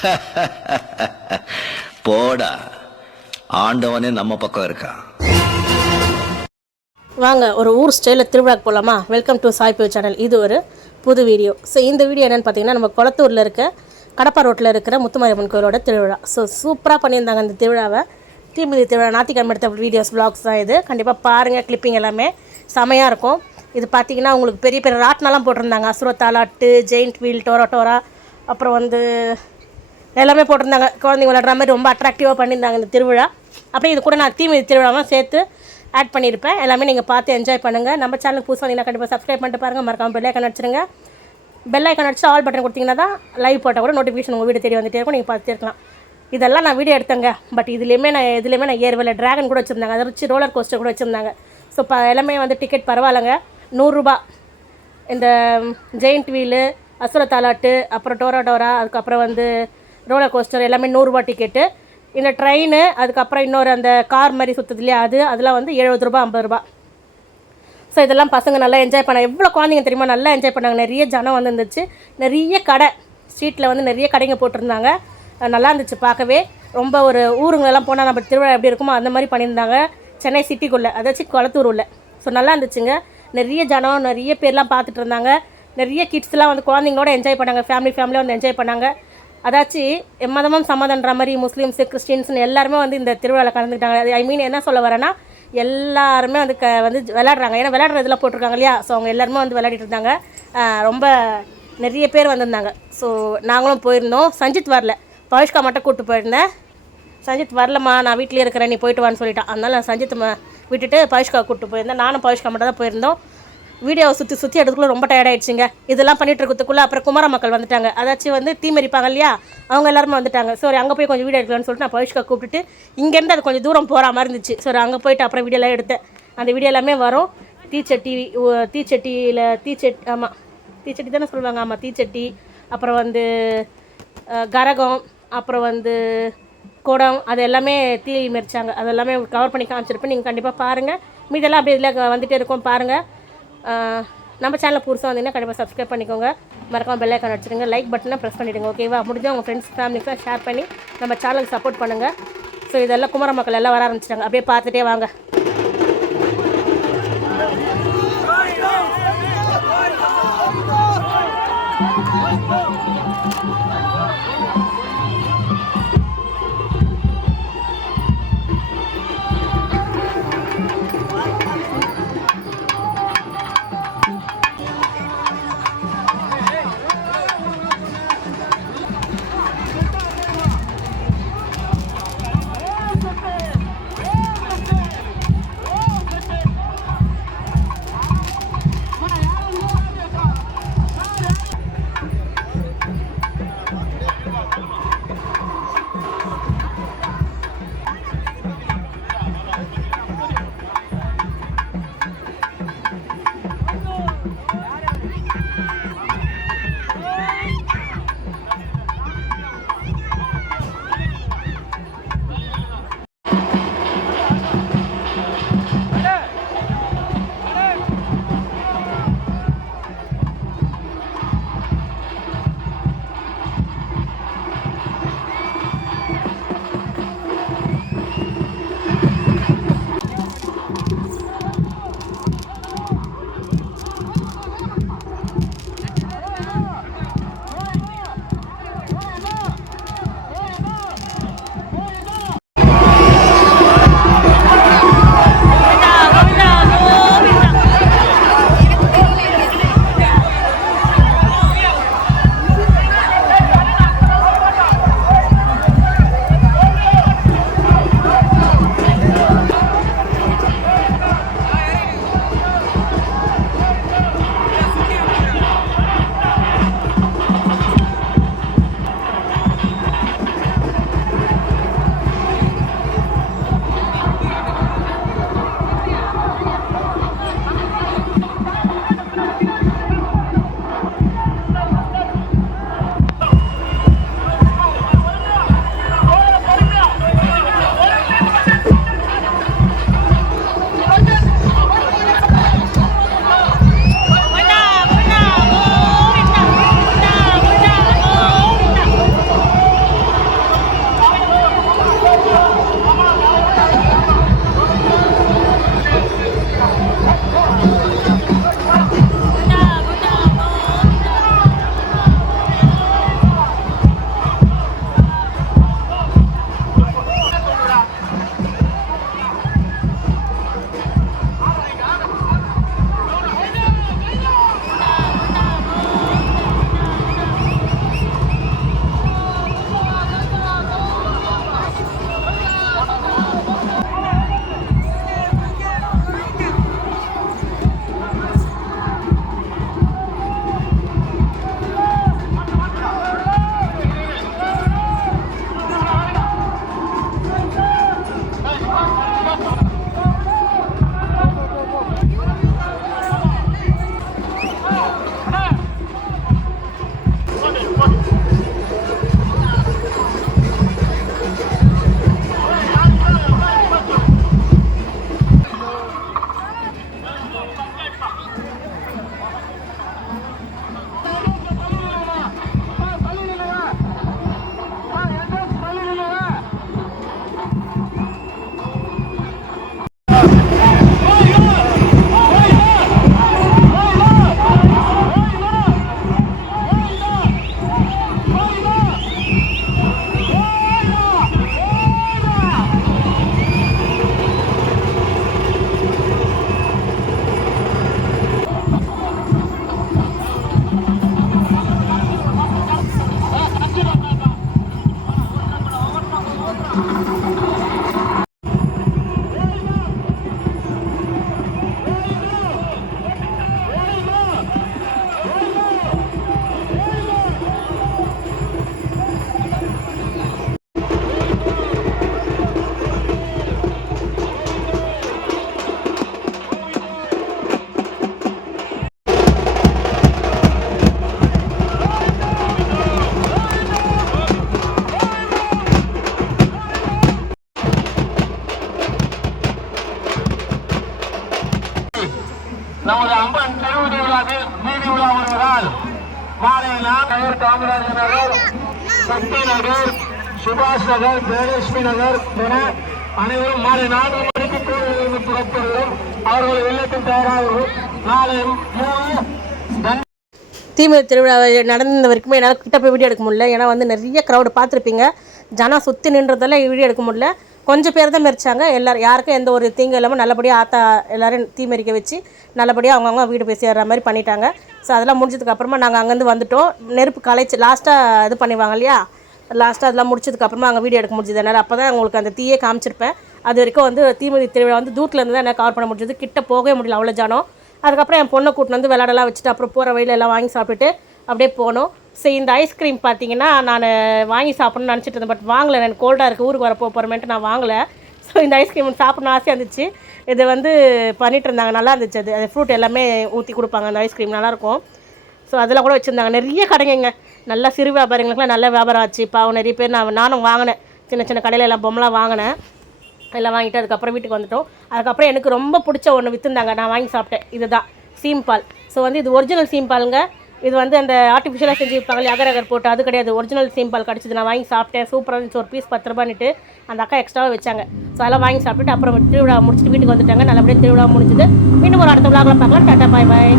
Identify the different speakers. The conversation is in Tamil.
Speaker 1: போடா. ஆண்டவனே நம்ம பக்கம் இருக்கான்
Speaker 2: வாங்க ஒரு ஊர் ஸ்டைலில் திருவிழாக்கு போகலாமா வெல்கம் டு சாய்ப்பு சேனல் இது ஒரு புது வீடியோ. ஸோ இந்த வீடியோ என்னென்னு பார்த்தீங்கன்னா நம்ம குளத்தூரில் இருக்க கடப்பா ரோட்டில் இருக்கிற முத்துமாரியம்மன் கோயிலோட திருவிழா. ஸோ சூப்பராக பண்ணியிருந்தாங்க அந்த திருவிழாவை. தீமிதி திருவிழா ஞாத்திக்கிழமை எடுத்த வீடியோஸ் ப்ளாக்ஸ் தான் இது. கண்டிப்பாக பாருங்கள் கிளிப்பிங் எல்லாமே. செமையாக இருக்கும். இது பார்த்தீங்கன்னா உங்களுக்கு பெரிய பெரிய ராட்னெல்லாம் போட்டிருந்தாங்க. அசுரத்தாலாட்டு ஜெயிண்ட் வீல் டோரா டோரா. அப்புறம் வந்து எல்லாமே போட்டிருந்தாங்க. குழந்தைங்க விளையாடுற மாதிரி ரொம்ப அட்ராக்டிவாக பண்ணியிருந்தாங்க இந்த திருவிழா. அப்படியே இது கூட நான் தீம் திருவிழாவும் சேர்த்து ஆட் பண்ணியிருப்பேன். எல்லாமே நீங்கள் பார்த்து என்ஜாய் பண்ணுங்கள் நம்ம சேனலுக்கு புதுசாக வந்தீங்கன்னா கண்டிப்பாக சப்ஸ்கிரைப் பண்ணிட்டு பாருங்கள் மறக்காமல் பெல் ஐக்கன் அடிச்சிருங்க. பெல் ஐக்கன் அடிச்சு ஆல் பட்டன் கொடுத்தீங்கன்னா தான் லைவ் போட்டால் கூட நோட்டிஃபிகேஷன் உங்கள் வீடு தேடி வந்துட்டே இருக்கும். நீங்கள் பார்த்துட்டே இருக்கலாம். இதெல்லாம் நான் வீடியோ எடுத்தேங்க. பட் இதுலேயுமே நான் இதுலேயுமே நான் ஏர்வெல்ல ட்ராகன் கூட வச்சுருந்தாங்க. அதை வச்சு ரோலர் கோஸ்டர் கூட வச்சுருந்தாங்க. ஸோ இப்போ எல்லாமே வந்து டிக்கெட் பரவாயில்லைங்க. நூறுரூபா. இந்த ஜெயிண்ட் வீலு அசுர தாலாட்டு அப்புறம் டோரா டோரா அதுக்கப்புறம் வந்து ரோலர் கோஸ்டர் எல்லாமே நூறுரூவா டிக்கெட்டு இந்த ட்ரெயின் அதுக்கப்புறம் இன்னொரு அந்த கார் மாதிரி சுற்றுது இல்லையா அது அதெல்லாம் வந்து எழுபது ரூபா ஐம்பது ரூபா ஸோ இதெல்லாம் பசங்க நல்லா என்ஜாய் பண்ண எவ்வளோ குழந்தைங்க தெரியுமா நல்லா என்ஜாய் பண்ணாங்க. நிறைய ஜனம் வந்துருந்துச்சு. நிறைய கடை ஸ்ட்ரீட்டில் வந்து நிறைய கடைங்க போட்டிருந்தாங்க. நல்லா இருந்துச்சு பார்க்கவே. ரொம்ப ஒரு ஊருங்களெல்லாம் போனால் நம்ம திருவிழா எப்படி இருக்குமோ அந்த மாதிரி பண்ணியிருந்தாங்க. சென்னை சிட்டிக்குள்ளே அதாச்சும் குளத்தூர் உள்ள ஸோ நல்லா இருந்துச்சுங்க. நிறைய ஜனம் நிறைய பேர்லாம் பார்த்துட்டு இருந்தாங்க. நிறைய கிட்ஸ்லாம் வந்து குழந்தைங்களோட என்ஜாய் பண்ணாங்க. ஃபேமிலி ஃபேமிலியாக வந்து என்ஜாய் பண்ணாங்க. அதாச்சும் எம்மதமும் சம்மதன்ற மாதிரி முஸ்லீம்ஸு கிறிஸ்டின்ஸ்னு எல்லாருமே வந்து இந்த திருவிழாவில் கலந்துக்கிட்டாங்க. ஐ மீன் என்ன சொல்ல வரேன்னா எல்லாருமே வந்து க வந்து விளையாடுறாங்க. ஏன்னா விளையாடுறதுல போட்டிருக்காங்க இல்லையா? ஸோ அவங்க எல்லாருமே வந்து விளையாடிட்டு இருந்தாங்க. ரொம்ப நிறைய பேர் வந்திருந்தாங்க. ஸோ நாங்களும் போயிருந்தோம். சஞ்சித் வரல. பவிஷ்கா மட்டும் கூப்பிட்டு போயிருந்தேன். சஞ்சித் வரலம்மா நான் வீட்டிலே இருக்கிறேன் நீ போயிட்டு வான்னு சொல்லிட்டான் அதனால நான் சஞ்சித் விட்டுட்டு பவிஷ்கா கூப்பிட்டு போயிருந்தேன். நானும் பவிஷ்கா மட்டும் தான் போயிருந்தோம். வீடியோவை சுற்றி சுற்றி எடுத்துக்குள்ளே ரொம்ப டயர்டாயிடுச்சுங்க இதெல்லாம் பண்ணிட்டு இருக்கிறதுக்குள்ளே அப்புறம் குமார மக்கள் வந்துட்டாங்க. அதாச்சும் வந்து தீமரிப்பாங்க இல்லையா? அவங்க எல்லாருமே வந்துட்டாங்க. சரி அங்கே போய் கொஞ்சம் வீடியோ எடுக்கலாம்னு சொல்லிட்டு நான் பவிஷ்கா கூப்பிட்டுட்டு இங்கேருந்து அது கொஞ்சம் தூரம் போகிற மாதிரி இருந்துச்சு. சரி அங்கே போயிட்டு அப்புறம் வீடியோலாம் எடுத்தேன். அந்த வீடியோ எல்லாமே வரும். தீச்சட்டி தீச்சட்டியில் தீச்சட்டி ஆமாம் தீச்சட்டி தானே சொல்லுவாங்க. ஆமாம் தீச்சட்டி அப்புறம் வந்து கரகம் அப்புறம் வந்து குடம் அது எல்லாமே தீ மெரிச்சாங்க. அதெல்லாமே கவர் பண்ணி காமிச்சிருப்பேன். நீங்கள் கண்டிப்பாக பாருங்கள் மீதெல்லாம் அப்படியே இதில் வந்துகிட்டே இருக்கும். பாருங்கள் நம்ம சேனலில் புதுசாக வந்தீங்கன்னா கண்டிப்பாக சப்ஸ்கிரைப் பண்ணிக்கோங்க. மறக்காம பெல் ஐக்கான் அடிச்சிடுங்க லைக் பட்டனை ப்ரெஸ் பண்ணிவிடுங்க ஓகேவா முடிஞ்சால் உங்கள் ஃப்ரெண்ட்ஸ் ஃபேமிலிக்கு ஷேர் பண்ணி நம்ம சேனலுக்கு சப்போர்ட் பண்ணுங்கள் ஸோ இதெல்லாம் குமர மக்கள் எல்லாம் வர ஆரம்பிச்சிட்டாங்க. அப்படியே பார்த்துட்டே வாங்க.
Speaker 3: நகர் காமராஜர் நகர் சக்தி நகர் சுபாஷ் நகர் ஜெயலட்சுமி நகர் என அனைவரும் மாலை நான்கு மணிக்கு கோவிலிருந்து புறப்படுவோம். அவர்கள் இல்லத்தில் தயாராகவும் நாளை மூணு
Speaker 2: தீமிதி திருவிழா நடந்த வரைக்குமே என்னால் கிட்ட போய் வீடியோ எடுக்க முடியல. ஏன்னா வந்து நிறைய க்ரௌடு பார்த்துருப்பீங்க. ஜனம் சுற்றி நின்றதால வீடியோ எடுக்க முடியல. கொஞ்சம் பேர் தான் மெரிச்சாங்க எல்லாரும் யாருக்கும் எந்த ஒரு தீங்கு இல்லாமல் நல்லபடியாக ஆத்தா எல்லோரும் தீ மெரிக்க வச்சு நல்லபடியாக அவங்கவுங்க வீடு போய் சேர்ற மாதிரி பண்ணிட்டாங்க. ஸோ அதெல்லாம் முடிஞ்சதுக்கப்புறமா நாங்கள் அங்கேருந்து வந்துட்டோம். நெருப்பு கலைச்சு லாஸ்ட்டாக இது பண்ணிவாங்க இல்லையா? லாஸ்ட்டாக அதெல்லாம் முடிச்சதுக்கப்புறமா அங்கே வீடியோ எடுக்க முடிஞ்சது. என்னால் அப்போ தான் உங்களுக்கு அந்த தீயே காமிச்சிருப்பேன். அது வரைக்கும் வந்து தீமிதி திருவிழா வந்து தூரத்தில் இருந்து தான் என்ன கவர் பண்ண முடிஞ்சது. கிட்ட போகவே முடியல அவ்வளோ ஜனம். அதுக்கப்புறம் என் பொண்ணை கூட்டின்னு வந்து விளாடலாம் வச்சுட்டு அப்புறம் போகிற வழியில எல்லாம் வாங்கி சாப்பிட்டுட்டு அப்படியே போனோம். சரி இந்த ஐஸ்கிரீம் பார்த்தீங்கன்னா நான் வாங்கி சாப்பிட்ணுன்னு நினச்சிட்டு இருந்தேன். பட் வாங்கலை எனக்கு கோல்டாக இருக்குது ஊருக்கு வர போகிறமேட்டு நான் வாங்கலை. ஸோ இந்த ஐஸ்கிரீம் சாப்பிட்ணும் ஆசையாக இருந்துச்சு. இது வந்து பண்ணிகிட்டு இருந்தாங்க நல்லா இருந்துச்சு அது. அது ஃப்ரூட் எல்லாமே ஊற்றி கொடுப்பாங்க அந்த ஐஸ்கிரீம் நல்லாயிருக்கும். ஸோ அதெல்லாம் கூட வச்சுருந்தாங்க. நிறைய கடைங்க நல்லா சிறு வியாபாரிங்களுக்குலாம் நல்ல வியாபாரம் ஆச்சு. பாவம் நிறைய பேர் நான் நானும் வாங்கினேன். சின்ன சின்ன கடையில் எல்லாம் பொம்மைலாம் வாங்கினேன். எல்லாம் வாங்கிட்டு அதுக்கப்புறம் வீட்டுக்கு வந்துட்டோம். அதுக்கப்புறம் எனக்கு ரொம்ப பிடிச்ச ஒன்று விற்றுந்தாங்க நான் வாங்கி சாப்பிட்டேன். இதுதான். சீம்பால் ஸோ வந்து இது ஒரிஜினல் சீம்பாலுங்க இது வந்து அந்த ஆர்டிஃபிஷியலாக செஞ்சு விற்பாங்க அகர் அகர் போட்டு அது கிடையாது. ஒரிஜினல் சீம்பால் கிடச்சிது. நான் வாங்கி சாப்பிட்டேன். சூப்பராக இருந்துச்சு. ஒரு பீஸ் பத்து ரூபான்னுட்டு அந்த அக்கா எக்ஸ்ட்ராவாக வச்சாங்க. ஸோ அதெல்லாம் வாங்கி சாப்பிட்டுட்டு அப்புறம் திருவிழா முடிச்சுட்டு வீட்டுக்கு வந்துட்டாங்க. நல்லபடியாக திருவிழா முடிஞ்சது. இன்னும் ஒரு அடுத்த விழாவில் பார்க்கலாம். டாட்டா பாய் பாய்